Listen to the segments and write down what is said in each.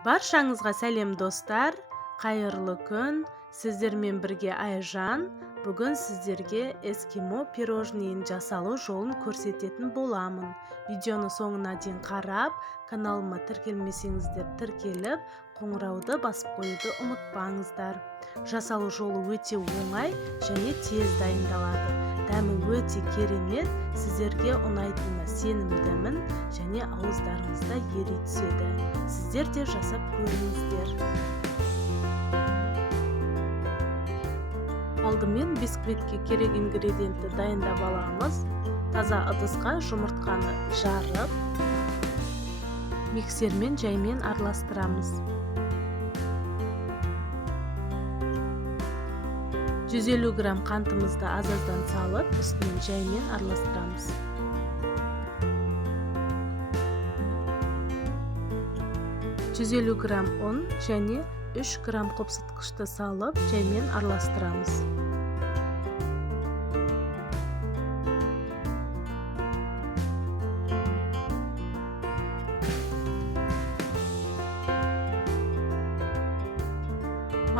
Баршаңызға сәлем достар, қайырлы күн, сіздермен бірге Айжан. Бүгін сіздерге эскимо пирожныйын жасалу жолын көрсететін боламын. Видеоны соңына дейін қарап, каналыма тіркелмесеңіздер тіркеліп, қоңырауды басып қоюды ұмытпаңыздар. Жасалу жолы өте оңай және тез дайындалады. Дәмі өте керемет, сіздерге ұнайтынына сенімдімін және ауыздарыңызда ери түседі. Сіздер де жасап көріңіздер. Алдымен бисквитке керек ингредиентті дайындап аламыз. Таза ыдысқа жұмыртқаны жарып, миксермен жаймен араластырамыз. 150 грамм қантымызды аз-аздан салып, үстінен жаймен араластырамыз. грамм ұн және 3 грамм қопсытқышты салып, жаймен араластырамыз.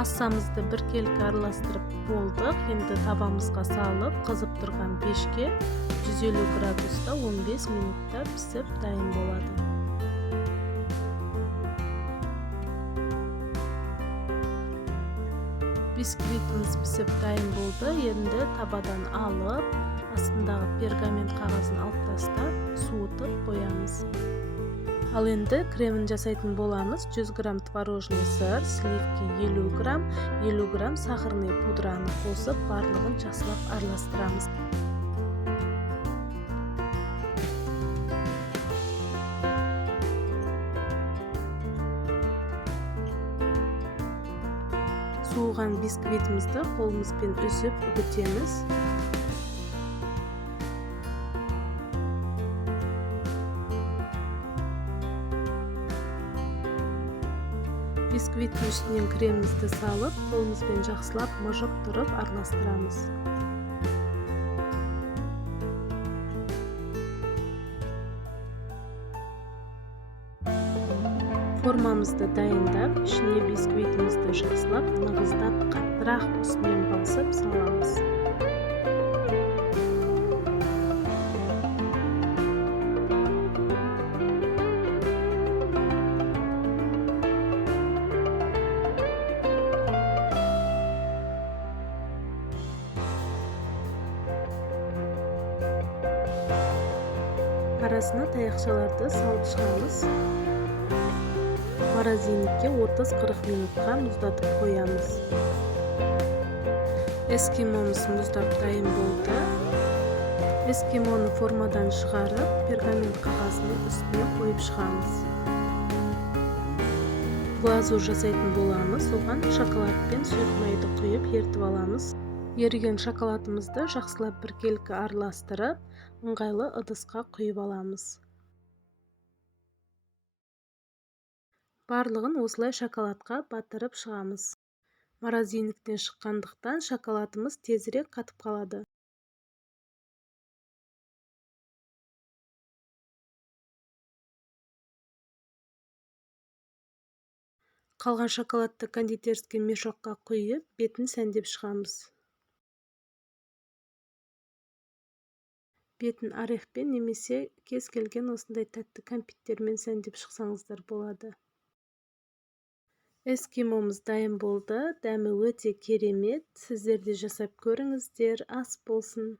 Массамызды біркелкі араластырып болдық. Енді табамызға салып, қызып тұрған пешке 150 градуста 15 минутта пісіп дайын болады. Бисквитіміз пісіп дайын болды. Енді табадан алып, астындағы пергамент қағазын алып тастап, суытып қоямыз. Ал енді кремін жасайтын боламыз. 100 грамм творожный сыр, сливки 50 грамм, 50 грамм сахарный пудраны қосып, барлығын жақсылап араластырамыз. Суыған бисквитімізді қолымызбен үзіп үгітеміз. Бисквиттің үстінен кремімізді салып, қолымызбен жақсылап мыжып тұрып араластырамыз. Формамызды дайындап, ішіне бисквитімізді жақсылап, нығыздап, қаттырақ үстінен басып саламыз. Арасына таяқшаларды салып шығамыз. Морозильникке 30-40 минутқа мұздатып қоямыз. Эскимомыз мұздап дайын болды. Эскимоны формадан шығарып, пергамент қағазының үстіне қойып шығамыз. Глазур жасайтын боламыз. Оған шоколад пен сұйық майды құйып ертіп аламыз. Еріген шоколадымызды жақсылап біркелкі араластырып, ыңғайлы ыдысқа құйып аламыз. Барлығын осылай шоколадқа батырып шығамыз. Морозильниктен шыққандықтан шоколадымыз тезірек қатып қалады. Қалған шоколадты кондитерский мешокқа құйып, бетін сәндеп шығамыз. Бетін орехпен немесе кез келген осындай тәтті кәмпиттермен сәндеп шықсаңыздар болады. Эскимомыз дайын болды. Дәмі өте керемет. Сіздер де жасап көріңіздер. Ас болсын.